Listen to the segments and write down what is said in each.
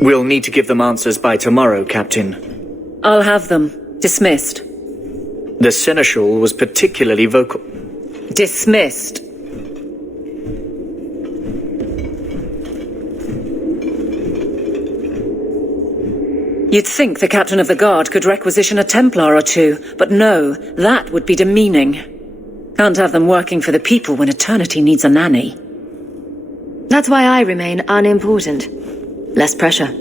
We'll need to give them answers by tomorrow, Captain. I'll have them. Dismissed. The Seneschal was particularly vocal. Dismissed. You'd think the Captain of the Guard could requisition a Templar or two, but no, that would be demeaning. Can't have them working for the people when eternity needs a nanny. That's why I remain unimportant. Less pressure.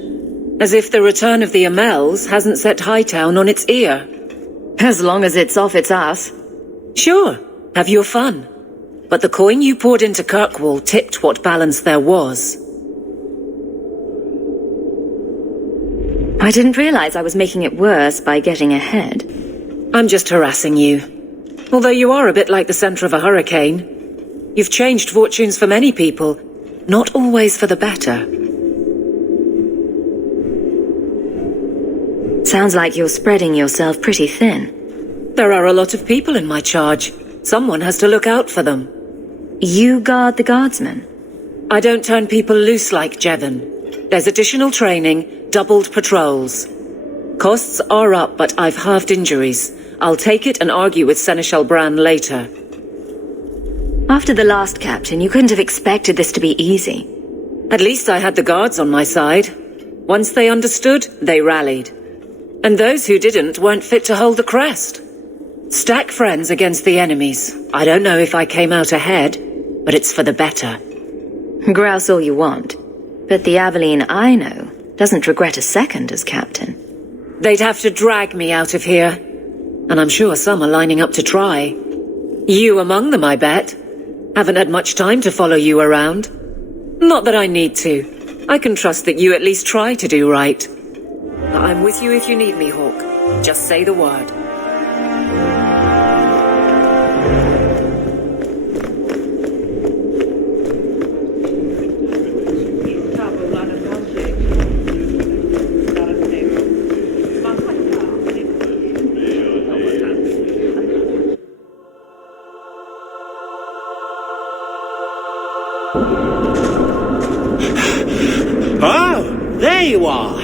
As if the return of the Amels hasn't set Hightown on its ear. As long as it's off its ass. Sure, have your fun. But the coin you poured into Kirkwall tipped what balance there was. I didn't realize I was making it worse by getting ahead. I'm just harassing you. Although you are a bit like the center of a hurricane. You've changed fortunes for many people, not always for the better. Sounds like you're spreading yourself pretty thin. There are a lot of people in my charge. Someone has to look out for them. You guard the guardsmen? I don't turn people loose like Jevon. There's additional training, doubled patrols. Costs are up, but I've halved injuries. I'll take it and argue with Seneschal Bran later. After the last captain, you couldn't have expected this to be easy. At least I had the guards on my side. Once they understood, they rallied. And those who didn't weren't fit to hold the crest. Stack friends against the enemies. I don't know if I came out ahead, but it's for the better. Grouse all you want. But the Aveline I know doesn't regret a second as captain. They'd have to drag me out of here. And I'm sure some are lining up to try. You among them, I bet. Haven't had much time to follow you around. Not that I need to. I can trust that you at least try to do right. But I'm with you if you need me, Hawke. Just say the word. Oh, there you are.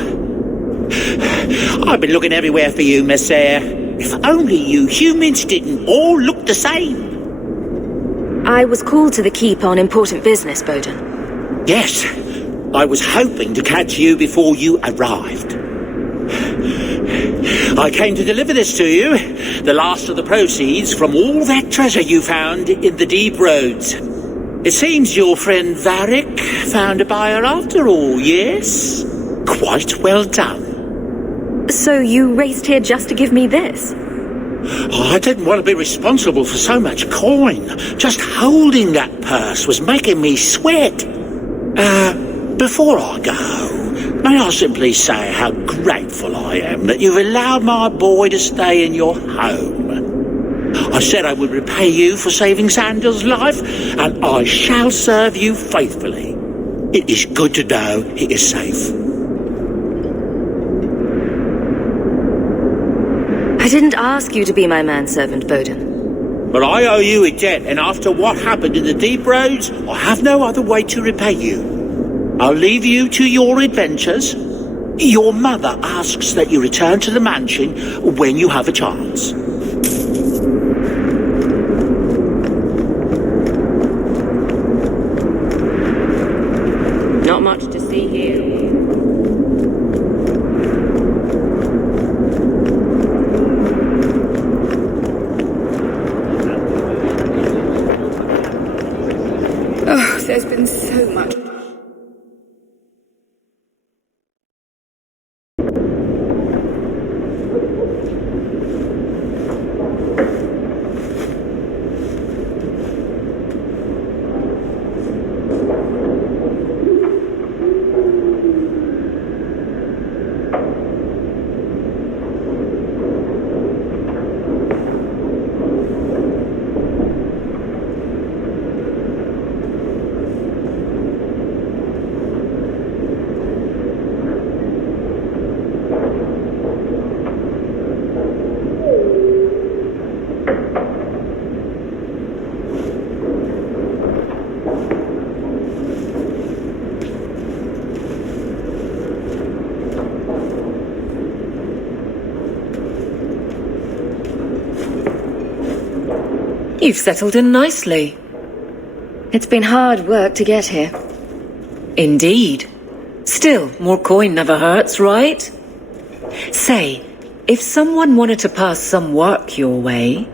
I've been looking everywhere for you, Messere. If only you humans didn't all look the same. I was called to the keep on important business, Bowden. Yes, I was hoping to catch you before you arrived. I came to deliver this to you, the last of the proceeds from all that treasure you found in the deep roads. It seems your friend Varric found a buyer after all, yes? Quite well done. So you raced here just to give me this? Oh, I didn't want to be responsible for so much coin. Just holding that purse was making me sweat. Before I go, may I simply say how grateful I am that you've allowed my boy to stay in your home. I said I would repay you for saving Sandal's life, and I shall serve you faithfully. It is good to know he is safe. I didn't ask you to be my manservant, Bowden. But I owe you a debt, and after what happened in the deep roads, I have no other way to repay you. I'll leave you to your adventures. Your mother asks that you return to the mansion when you have a chance. Not much to see here. Oh, there's been so much. You've settled in nicely. It's been hard work to get here. Indeed. Still, more coin never hurts, right? Say, if someone wanted to pass some work your way...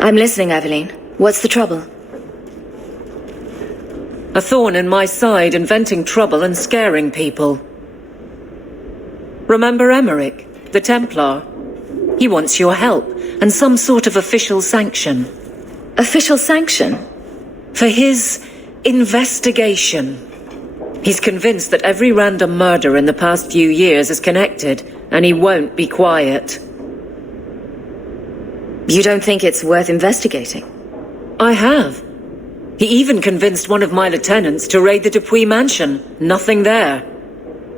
I'm listening, Aveline. What's the trouble? A thorn in my side, inventing trouble and scaring people. Remember Emmerich, the Templar? He wants your help, and some sort of official sanction. Official sanction? For his investigation. He's convinced that every random murder in the past few years is connected, and he won't be quiet. You don't think it's worth investigating? I have. He even convinced one of my lieutenants to raid the Dupuis mansion. Nothing there.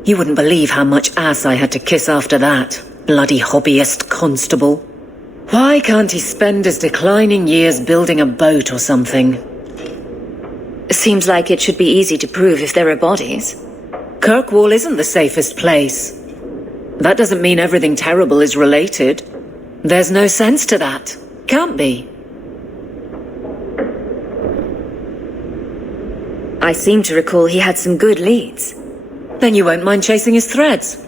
You wouldn't believe how much ass I had to kiss after that. Bloody hobbyist constable. Why can't he spend his declining years building a boat or something? Seems like it should be easy to prove if there are bodies. Kirkwall isn't the safest place. That doesn't mean everything terrible is related. There's no sense to that. Can't be. I seem to recall he had some good leads. Then you won't mind chasing his threads.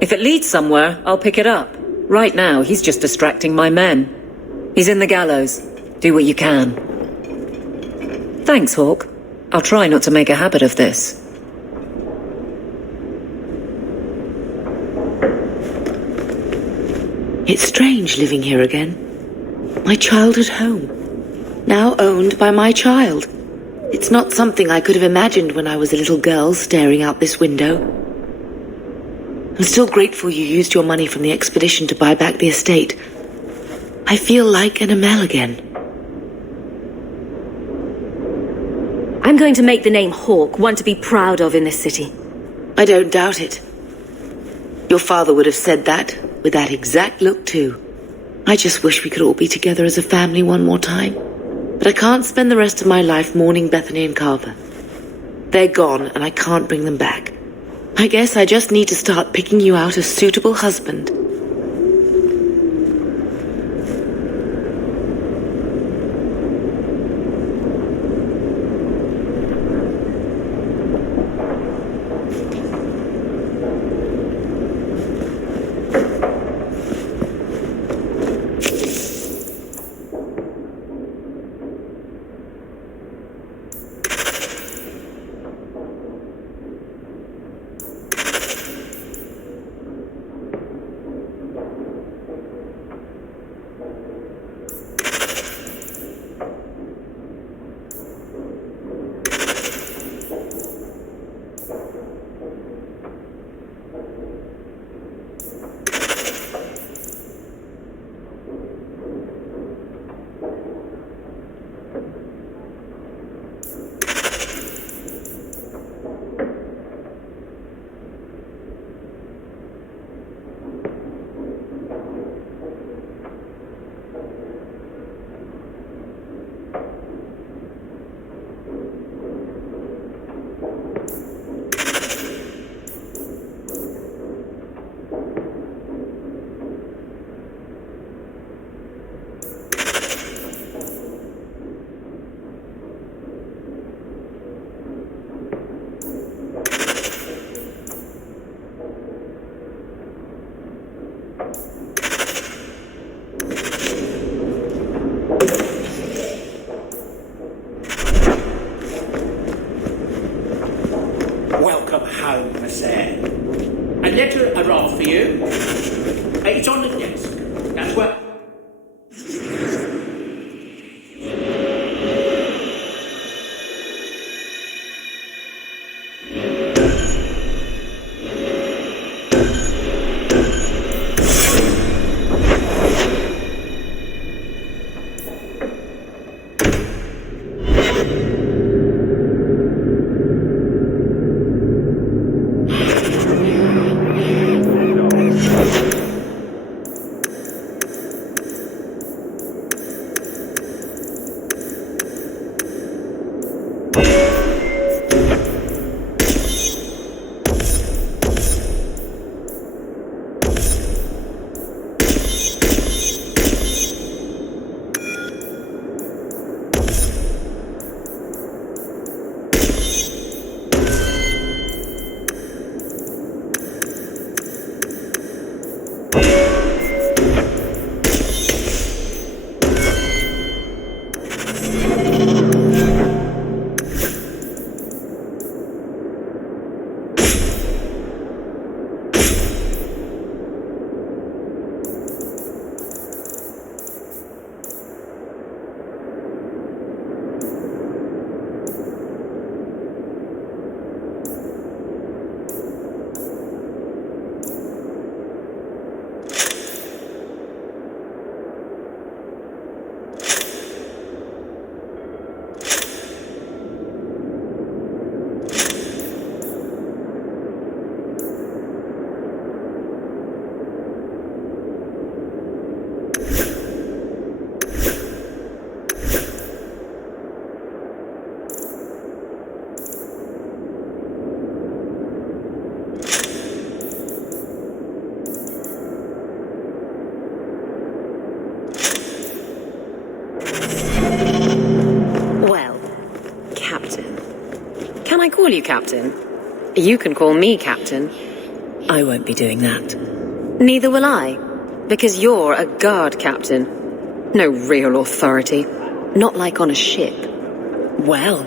If it leads somewhere, I'll pick it up. Right now, he's just distracting my men. He's in the gallows. Do what you can. Thanks, Hawke. I'll try not to make a habit of this. It's strange living here again. My childhood home. Now owned by my child. It's not something I could have imagined when I was a little girl staring out this window. I'm still grateful you used your money from the expedition to buy back the estate. I feel like an Amel again. I'm going to make the name Hawke one to be proud of in this city. I don't doubt it. Your father would have said that, with that exact look too. I just wish we could all be together as a family one more time. But I can't spend the rest of my life mourning Bethany and Carver. They're gone, and I can't bring them back. I guess I just need to start picking you out a suitable husband. I call you Captain? You can call me Captain. I won't be doing that. Neither will I, because you're a guard captain. No real authority. Not like on a ship. Well,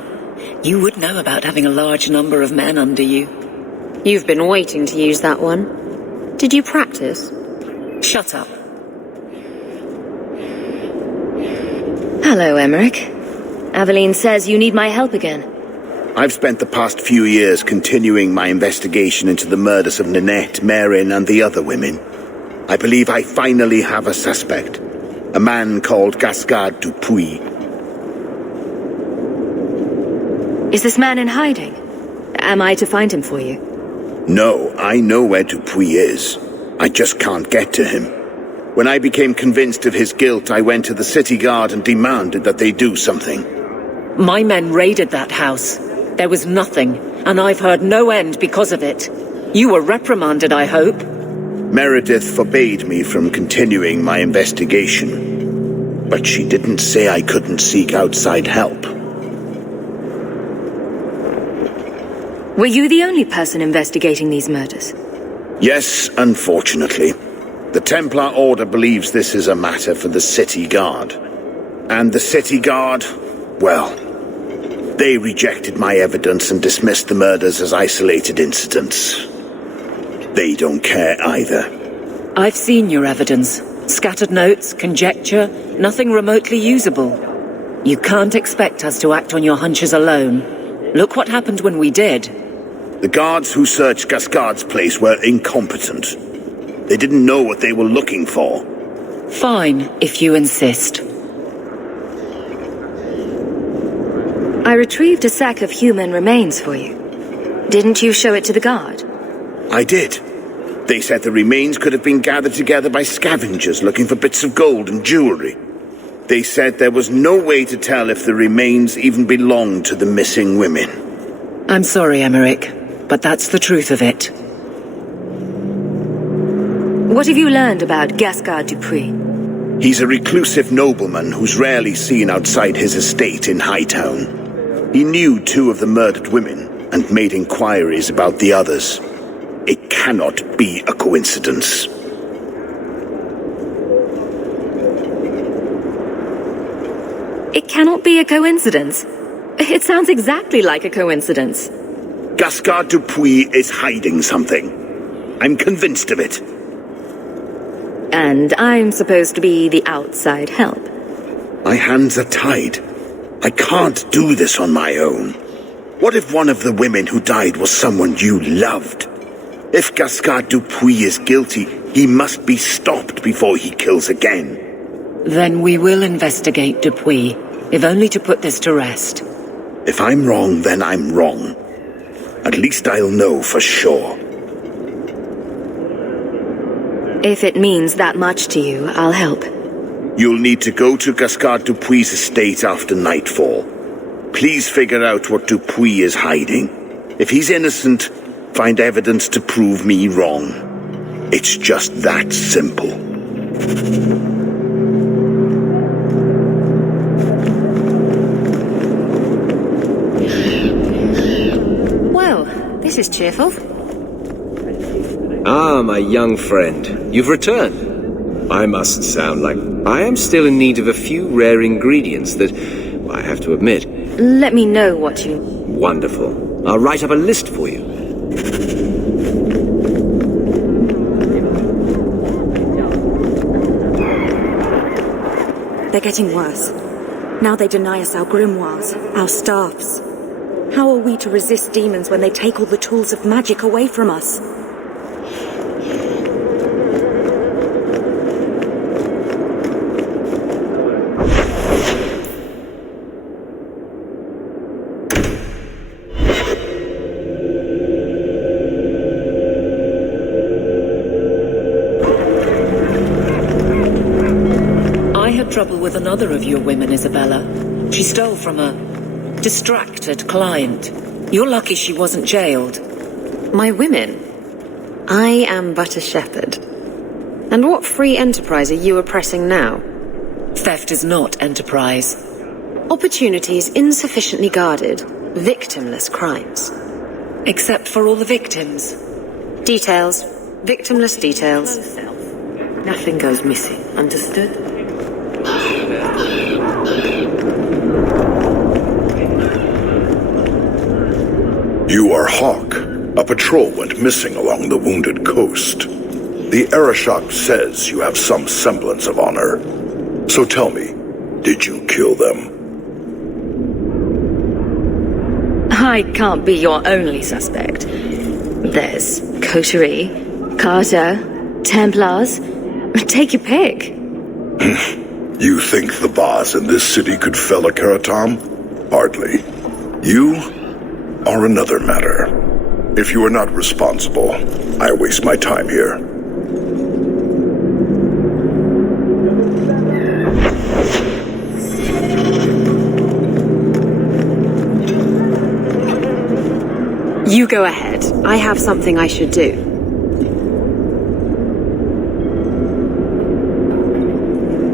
you would know about having a large number of men under you. You've been waiting to use that one. Did you practice? Shut up. Hello, Emmerich. Aveline says you need my help again. I've spent the past few years continuing my investigation into the murders of Ninette, Marin, and the other women. I believe I finally have a suspect. A man called Gascard Dupuis. Is this man in hiding? Am I to find him for you? No, I know where Dupuis is. I just can't get to him. When I became convinced of his guilt, I went to the city guard and demanded that they do something. My men raided that house. There was nothing, and I've heard no end because of it. You were reprimanded, I hope. Meredith forbade me from continuing my investigation. But she didn't say I couldn't seek outside help. Were you the only person investigating these murders? Yes, unfortunately. The Templar Order believes this is a matter for the City Guard. And the City Guard, well, they rejected my evidence and dismissed the murders as isolated incidents. They don't care either. I've seen your evidence. Scattered notes, conjecture, nothing remotely usable. You can't expect us to act on your hunches alone. Look what happened when we did. The guards who searched Gascard's place were incompetent. They didn't know what they were looking for. Fine, if you insist. I retrieved a sack of human remains for you. Didn't you show it to the guard? I did. They said the remains could have been gathered together by scavengers looking for bits of gold and jewelry. They said there was no way to tell if the remains even belonged to the missing women. I'm sorry, Emmerich, but that's the truth of it. What have you learned about Gascard Dupuis? He's a reclusive nobleman who's rarely seen outside his estate in Hightown. He knew 2 of the murdered women and made inquiries about the others. It cannot be a coincidence. It cannot be a coincidence. It sounds exactly like a coincidence. Gascard Dupuis is hiding something. I'm convinced of it. And I'm supposed to be the outside help. My hands are tied. I can't do this on my own. What if one of the women who died was someone you loved? If Gascard Dupuis is guilty, he must be stopped before he kills again. Then we will investigate Dupuis, if only to put this to rest. If I'm wrong, then I'm wrong. At least I'll know for sure. If it means that much to you, I'll help. You'll need to go to Gascard Dupuis' estate after nightfall. Please figure out what Dupuis is hiding. If he's innocent, find evidence to prove me wrong. It's just that simple. Well, this is cheerful. Ah, my young friend. You've returned. I must sound like I am still in need of a few rare ingredients that, well, I have to admit. Let me know what you... Wonderful. I'll write up a list for you. They're getting worse. Now they deny us our grimoires, our staffs. How are we to resist demons when they take all the tools of magic away from us? Trouble with another of your women, Isabella. She stole from a distracted client. You're lucky she wasn't jailed. My women? I am but a shepherd. And what free enterprise are you oppressing now? Theft is not enterprise. Opportunities insufficiently guarded. victimless crimes. Except for all the victims. Details. Victimless details. Nothing goes missing, understood? You are Hawke. A patrol went missing along the wounded coast. The Arashok says you have some semblance of honor. So tell me, did you kill them? I can't be your only suspect. There's Courtsey, Carter, Templars. Take your pick. You think the boss in this city could fell a Karatam? Hardly. You are another matter. If you are not responsible, I waste my time here. You go ahead. I have something I should do.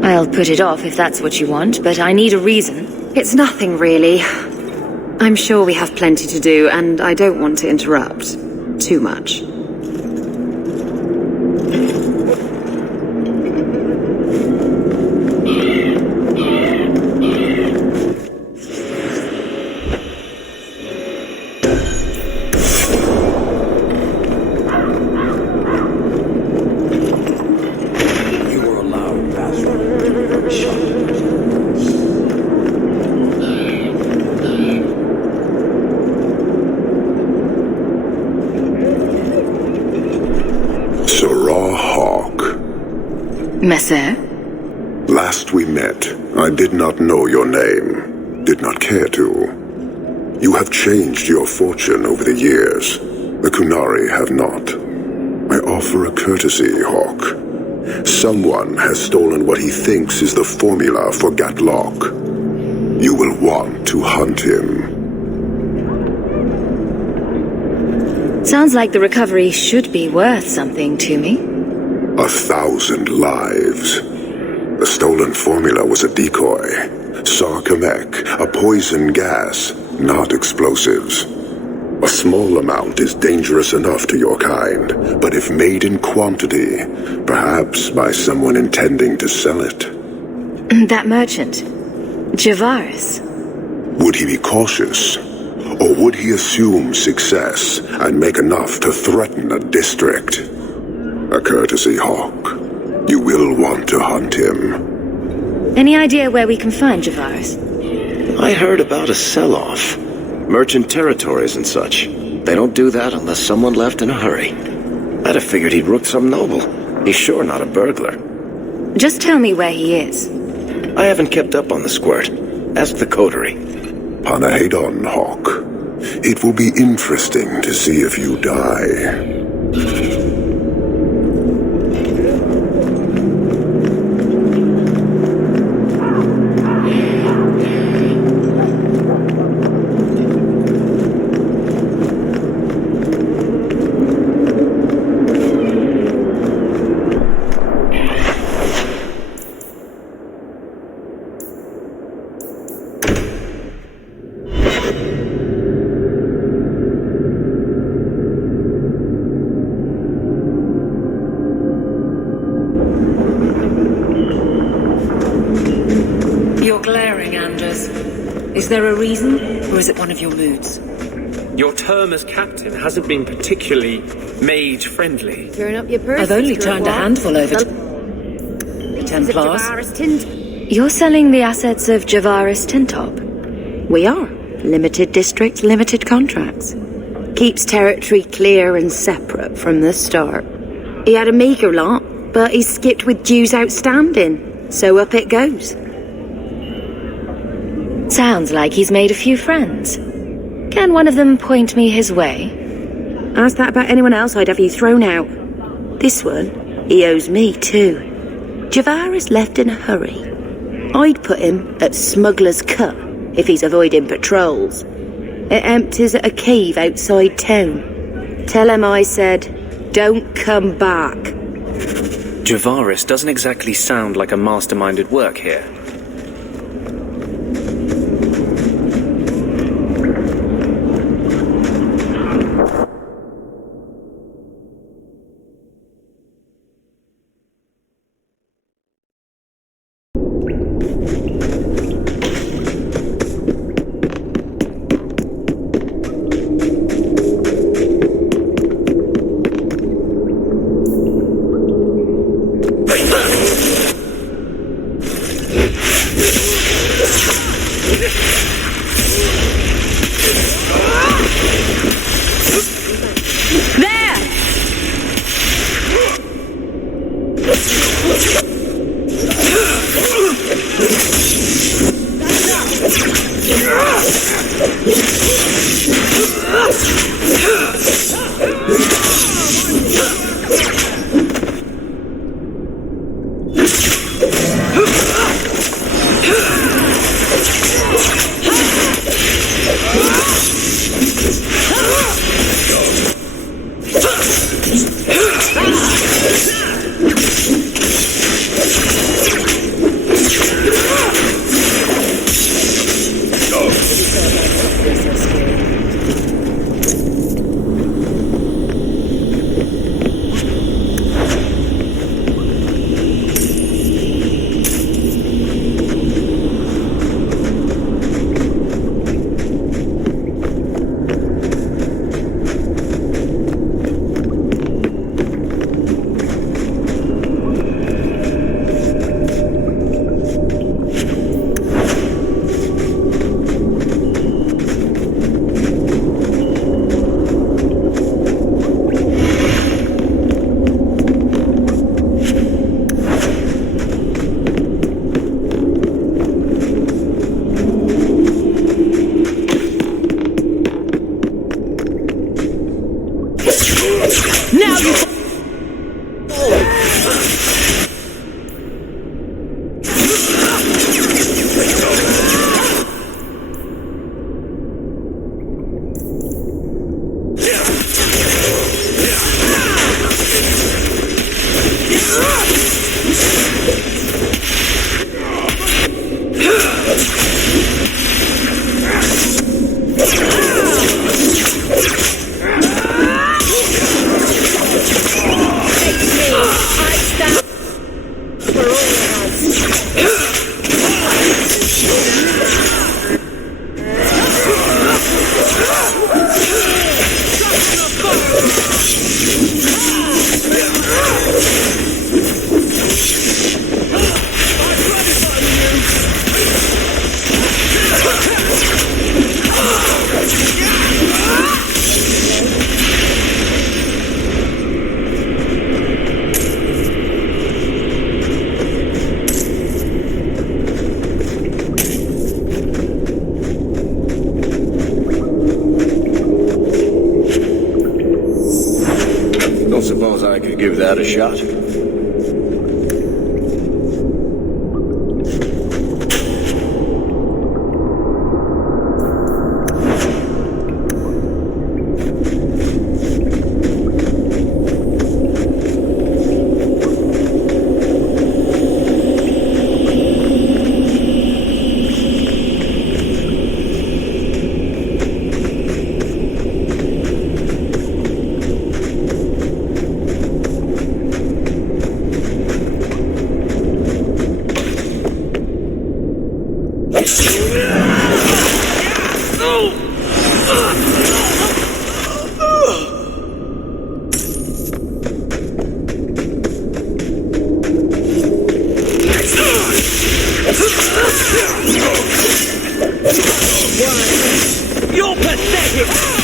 I'll put it off if that's what you want, but I need a reason. It's nothing, really. I'm sure we have plenty to do, and I don't want to interrupt too much. Messer? Last we met, I did not know your name, did not care to. You have changed your fortune over the years. The Kunari have not. I offer a courtesy, Hawke. Someone has stolen what he thinks is the formula for Gatlok. You will want to hunt him. Sounds like the recovery should be worth something to me. 1,000 lives. The stolen formula was a decoy. Sarkamek, a poison gas, not explosives. A small amount is dangerous enough to your kind, but if made in quantity, perhaps by someone intending to sell it. That merchant, Javaris. Would he be cautious? Or would he assume success and make enough to threaten a district? A courtesy, Hawke. You will want to hunt him. Any idea where we can find Javaris? I heard about a sell-off. Merchant territories and such. They don't do that unless someone left in a hurry. I'd have figured he'd rooked some noble. He's sure not a burglar. Just tell me where he is. I haven't kept up on the squirt. Ask the coterie. Panahedon, Hawke. It will be interesting to see if you die. Is there a reason, or is it one of your moods? Your term as captain hasn't been particularly mage-friendly. Turn up your purse. I've only turned a handful over to Templars. You're selling the assets of Javaris Tintop? We are. Limited districts, limited contracts. Keeps territory clear and separate from the start. He had a meager lot, but he skipped with dues outstanding, so up it goes. Sounds like he's made a few friends. Can one of them point me his way? Ask that about anyone else, I'd have you thrown out. This one, he owes me too. Javaris left in a hurry. I'd put him at Smuggler's Cut if he's avoiding patrols. It empties at a cave outside town. Tell him I said, don't come back. Javaris doesn't exactly sound like a mastermind at work here. Give that a shot. You're pathetic!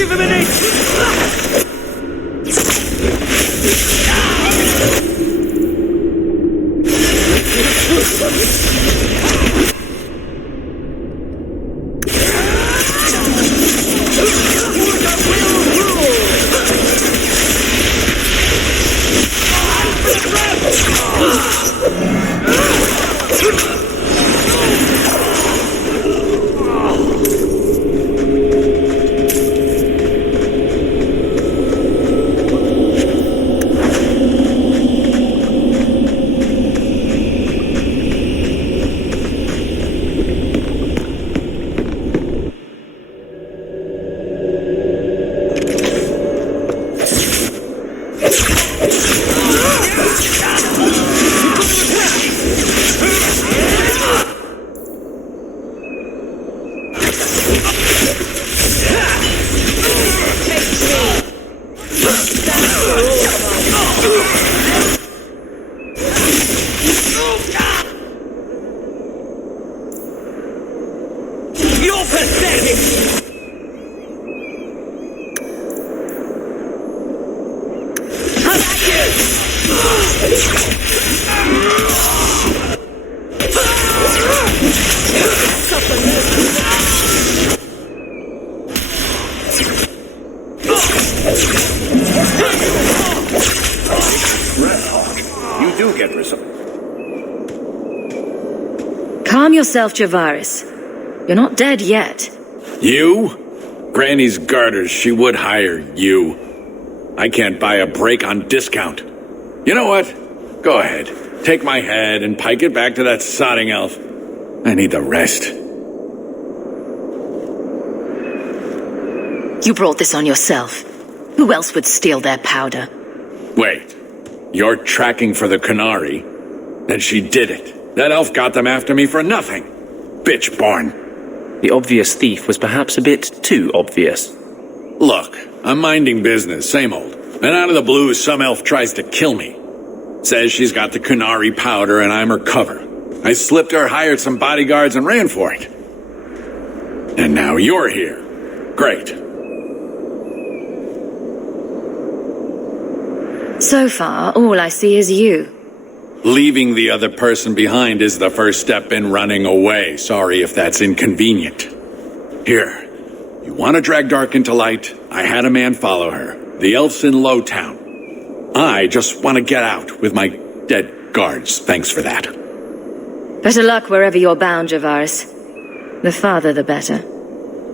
Give him an ace! You're pathetic! You do get results. Calm yourself, Javaris. You're not dead yet. You? Granny's garters, she would hire you. I can't buy a break on discount. You know what? Go ahead. Take my head and pike it back to that sodding elf. I need the rest. You brought this on yourself. Who else would steal their powder? Wait. You're tracking for the Canary? Then she did it. That elf got them after me for nothing. Bitch born. The obvious thief was perhaps a bit too obvious. Look, I'm minding business, same old. And out of the blue, some elf tries to kill me. Says she's got the Canary powder and I'm her cover. I slipped her, hired some bodyguards, and ran for it. And now you're here. Great. So far, all I see is you. Leaving the other person behind is the first step in running away. Sorry if that's inconvenient. Here, you want to drag Dark into light? I had a man follow her. The elf's in Lowtown. I just want to get out with my dead guards. Thanks for that. Better luck wherever you're bound, Javaris. The farther the better.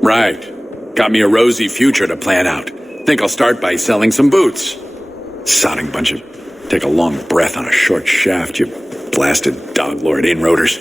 Right. Got me a rosy future to plan out. Think I'll start by selling some boots. Sodding bunch of... Take a long breath on a short shaft, you blasted dog-lord inroaders.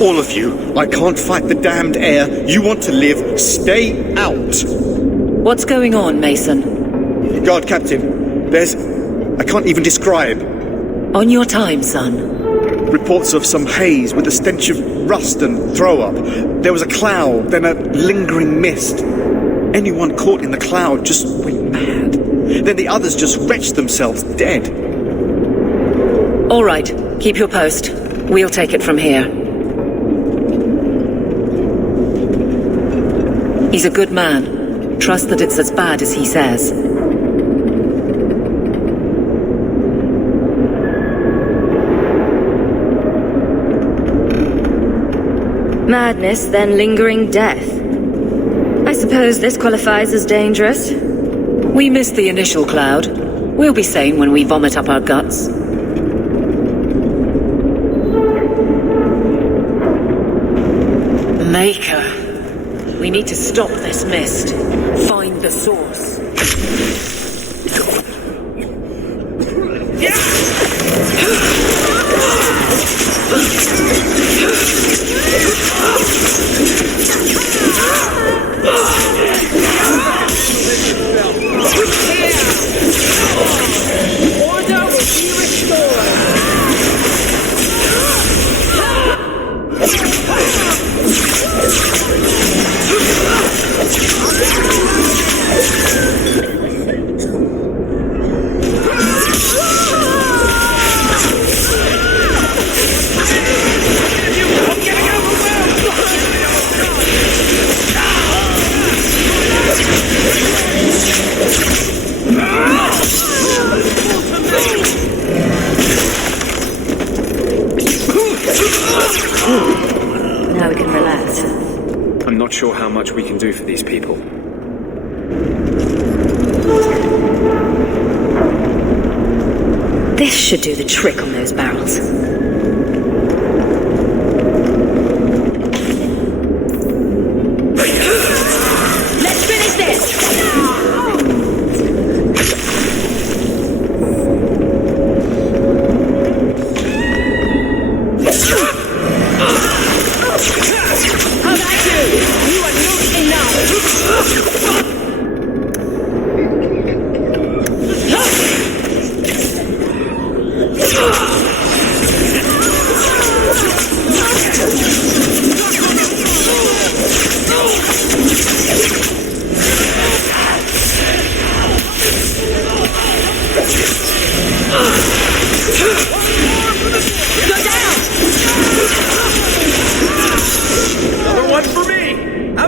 All of you, I can't fight the damned air. You want to live, stay out. What's going on, Mason? Guard Captain, there's... I can't even describe. On your time, son. Reports of some haze with a stench of rust and throw-up. There was a cloud, then a lingering mist. Anyone caught in the cloud just went mad. Then the others just wretched themselves dead. All right, keep your post. We'll take it from here. He's a good man. Trust that it's as bad as he says. Madness, then lingering death. I suppose this qualifies as dangerous. We missed the initial cloud. We'll be sane when we vomit up our guts. Maker. We need to stop this mist. Find the source. Order will be restored. Now we can relax. I'm not sure how much we can do for these people. This should do the trick on those barrels.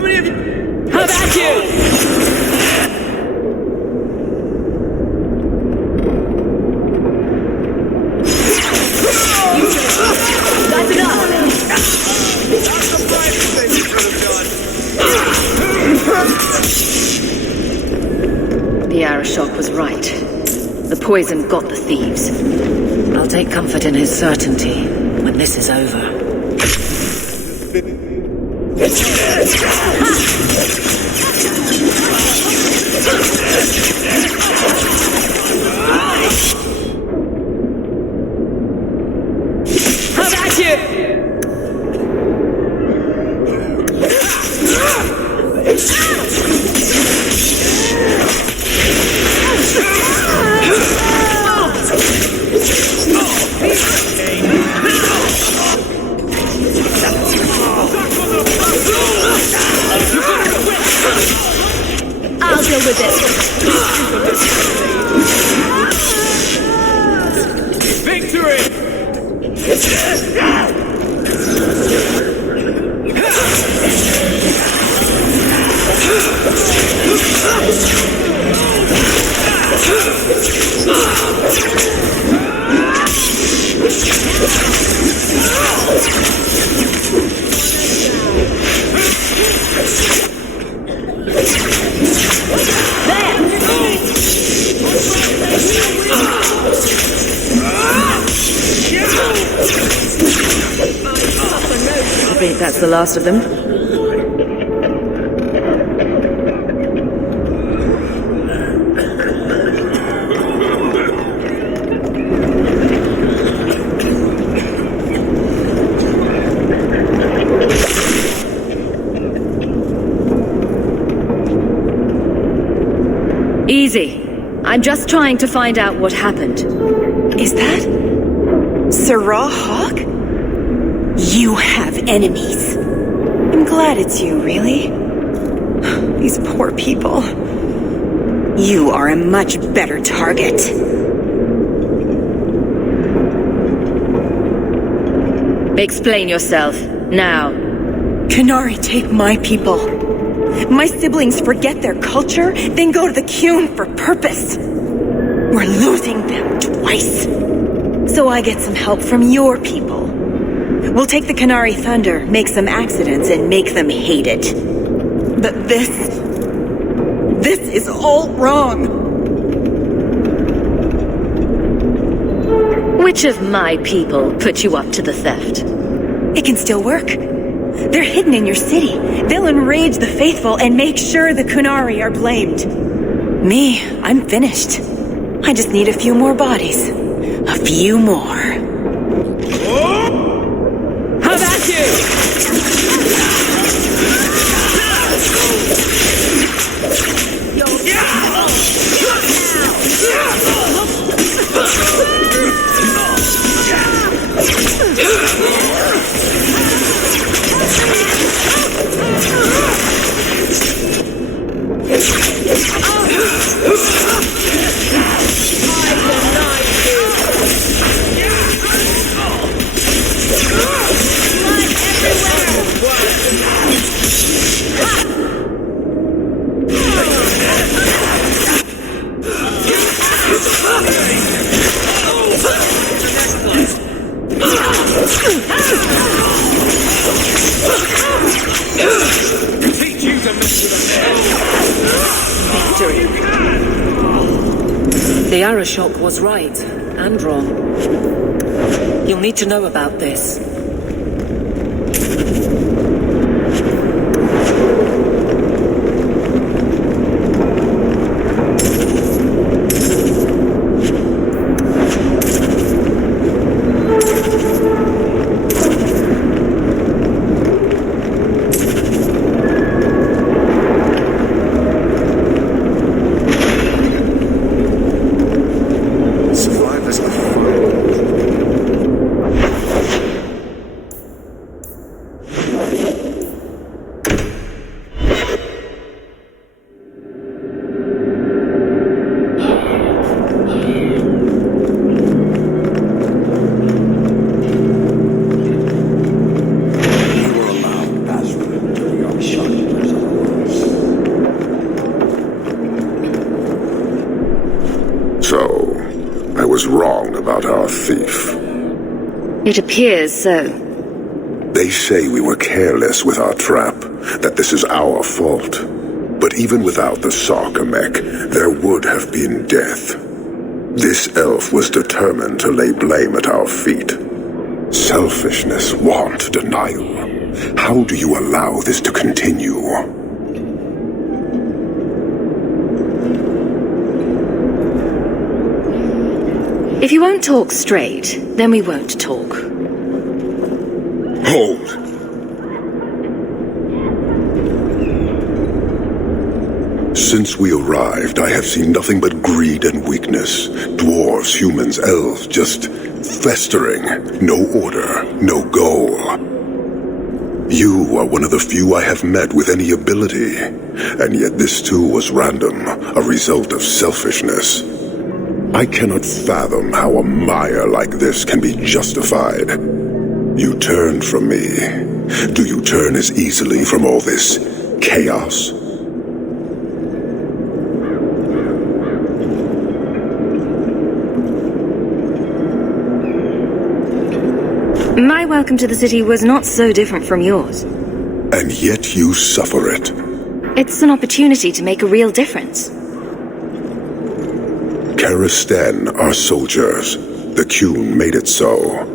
many of you... How about you? That's enough! That's the finest thing you could have done! The Arashok was right. The poison got the thieves. I'll take comfort in his certainty when this is over. How about you? I'll deal with it. Victory! I think that's the last of them. Easy. I'm just trying to find out what happened. Is that Sirrah Hawke? You have enemies. I'm glad it's you, really. These poor people. You are a much better target. Explain yourself, now. Qunari take my people. My siblings forget their culture, then go to the Qun for purpose. We're losing them twice. So I get some help from your people. We'll take the Qunari thunder, make some accidents, and make them hate it. But this is all wrong. Which of my people put you up to the theft? It can still work. They're hidden in your city. They'll enrage the faithful and make sure the Qunari are blamed. Me, I'm finished. I just need a few more bodies. A few more. How about you? The Arashok was right, and wrong. You'll need to know about this. It appears so. They say we were careless with our trap, that this is our fault. But even without the Sarkamek, there would have been death. This elf was determined to lay blame at our feet. Selfishness, want, denial. How do you allow this to continue? If you won't talk straight, then we won't talk. Hold! Since we arrived, I have seen nothing but greed and weakness. Dwarves, humans, elves, just festering. No order, no goal. You are one of the few I have met with any ability. And yet this too was random, a result of selfishness. I cannot fathom how a mire like this can be justified. You turned from me. Do you turn as easily from all this chaos? My welcome to the city was not so different from yours. And yet you suffer it. It's an opportunity to make a real difference. Karistan are soldiers. The Qun made it so.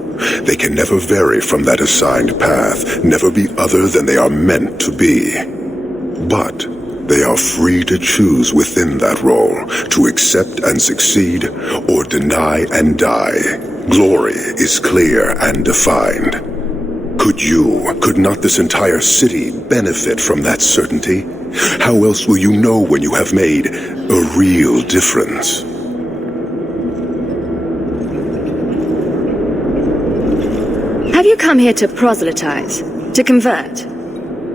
They can never vary from that assigned path, never be other than they are meant to be. But they are free to choose within that role, to accept and succeed, or deny and die. Glory is clear and defined. Could not this entire city benefit from that certainty? How else will you know when you have made a real difference? Have you come here to proselytize? To convert?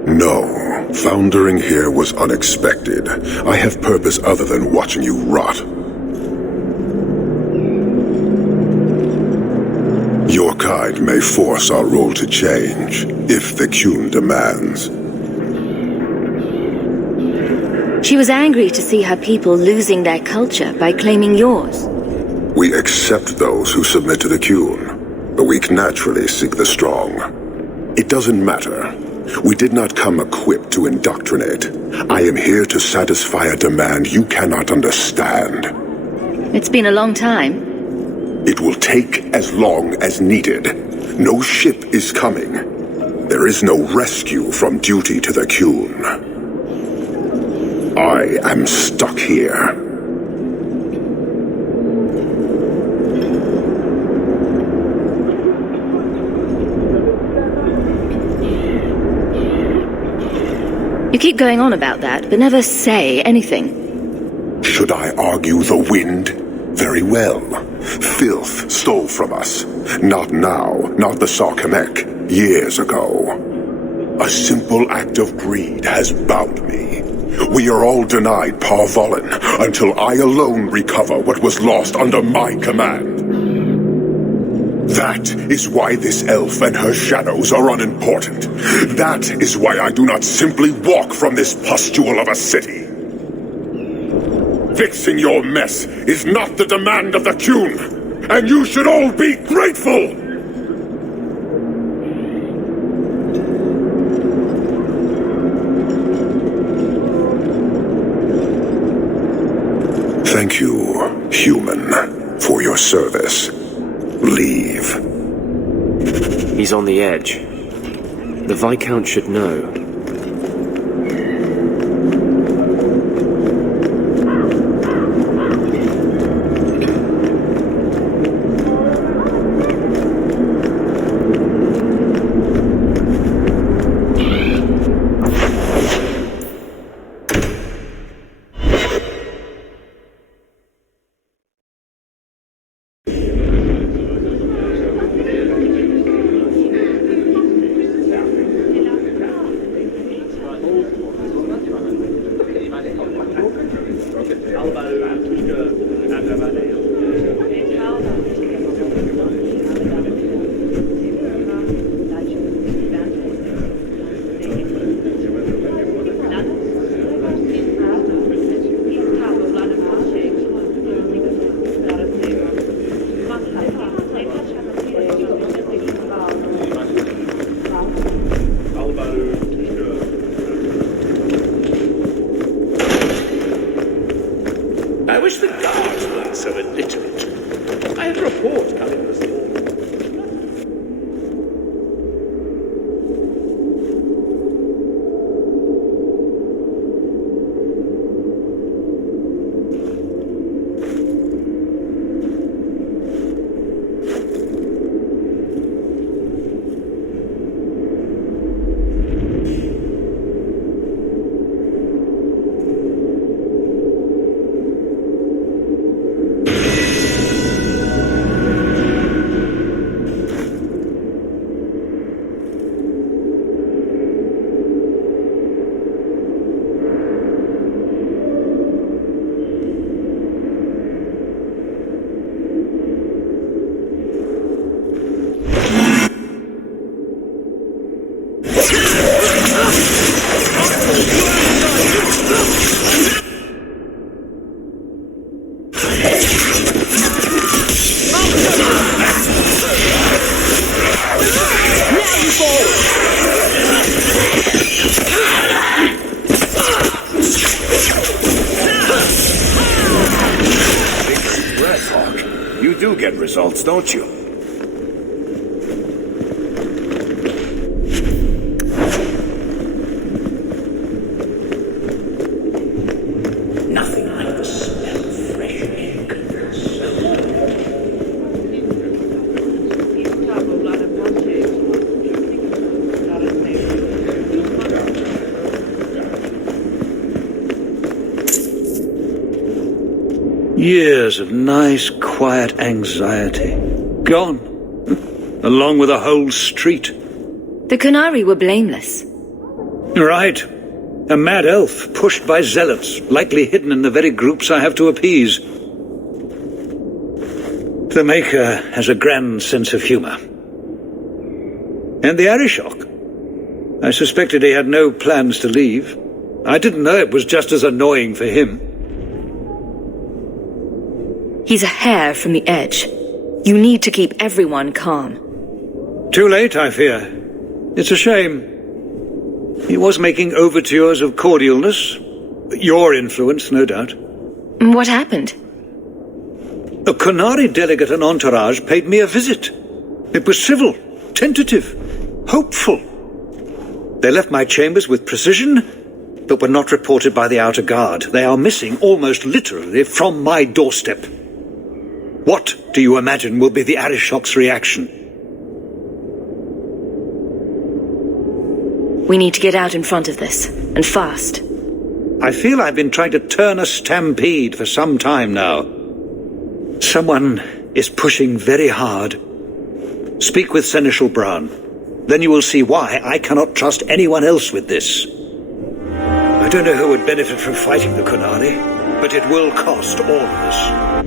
No. Foundering here was unexpected. I have purpose other than watching you rot. Your kind may force our role to change, if the Qun demands. She was angry to see her people losing their culture by claiming yours. We accept those who submit to the Qun. The weak naturally seek the strong. It doesn't matter. We did not come equipped to indoctrinate. I am here to satisfy a demand you cannot understand. It's been a long time. It will take as long as needed. No ship is coming. There is no rescue from duty to the Qun. I am stuck here. You keep going on about that, but never say anything. Should I argue the wind? Very well. Filth stole from us. Not now, not the Sarkamek. Years ago. A simple act of greed has bound me. We are all denied Parvolin until I alone recover what was lost under my command. That is why this elf and her shadows are unimportant. That is why I do not simply walk from this pustule of a city. Fixing your mess is not the demand of the Qun, and you should all be grateful! Thank you, human, for your service. Leave. He's on the edge. The Viscount should know. results, don't you? Nothing like the smell of fresh ink. Years of nice, quiet anxiety. Gone. Along with a whole street. The Qunari were blameless. Right. A mad elf, pushed by zealots, likely hidden in the very groups I have to appease. The Maker has a grand sense of humor. And the Arishok. I suspected he had no plans to leave. I didn't know it was just as annoying for him. He's a hair from the edge. You need to keep everyone calm. Too late, I fear. It's a shame. He was making overtures of cordialness. Your influence, no doubt. What happened? A Qunari delegate and entourage paid me a visit. It was civil, tentative, hopeful. They left my chambers with precision, but were not reported by the outer guard. They are missing almost literally from my doorstep. What do you imagine will be the Arishok's reaction? We need to get out in front of this, and fast. I feel I've been trying to turn a stampede for some time now. Someone is pushing very hard. Speak with Seneschal Brown. Then you will see why I cannot trust anyone else with this. I don't know who would benefit from fighting the Qunari, but it will cost all of us.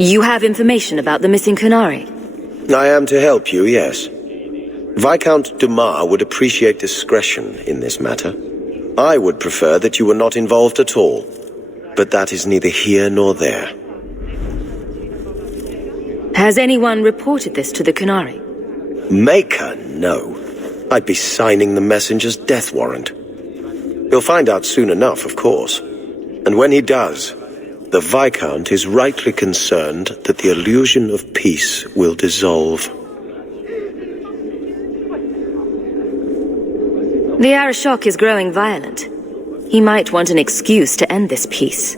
You have information about the missing Qunari? I am to help you, yes. Viscount Dumas would appreciate discretion in this matter. I would prefer that you were not involved at all, but that is neither here nor there. Has anyone reported this to the Qunari? Maker, no. I'd be signing the messenger's death warrant. He'll find out soon enough, of course. And when he does, the Viscount is rightly concerned that the illusion of peace will dissolve. The Arishok is growing violent. He might want an excuse to end this peace.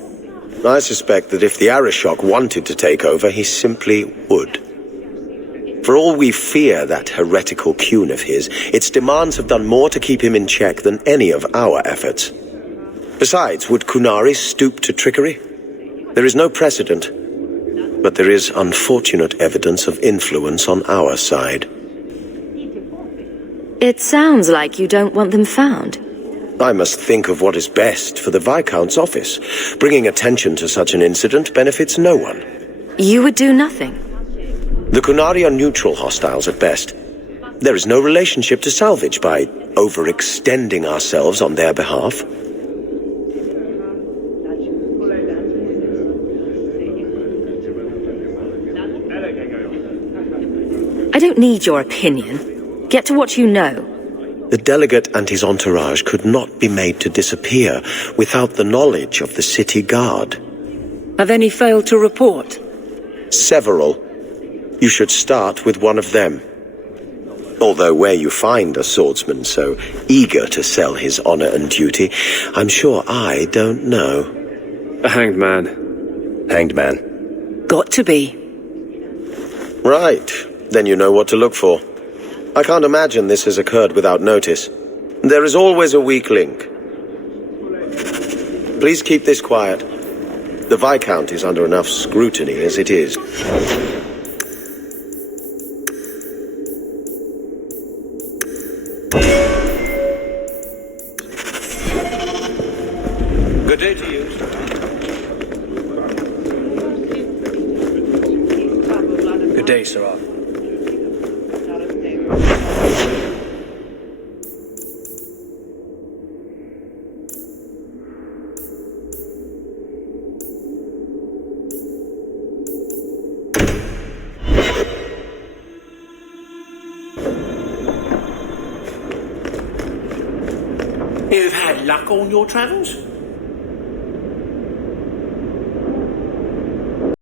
I suspect that if the Arishok wanted to take over, he simply would. For all we fear that heretical Qun of his, its demands have done more to keep him in check than any of our efforts. Besides, would Qunari stoop to trickery? There is no precedent, but there is unfortunate evidence of influence on our side. It sounds like you don't want them found. I must think of what is best for the Viscount's office. Bringing attention to such an incident benefits no one. You would do nothing. The Qunari are neutral hostiles at best. There is no relationship to salvage by overextending ourselves on their behalf. I don't need your opinion. Get to what you know. The delegate and his entourage could not be made to disappear without the knowledge of the city guard. Have any failed to report? Several. You should start with one of them. Although where you find a swordsman so eager to sell his honor and duty, I'm sure I don't know. A hanged man. Hanged man. Got to be. Right. Then you know what to look for. I can't imagine this has occurred without notice. There is always a weak link. Please keep this quiet. The Viscount is under enough scrutiny as it is. Good day to you. Good day, Sirrah. luck on your travels?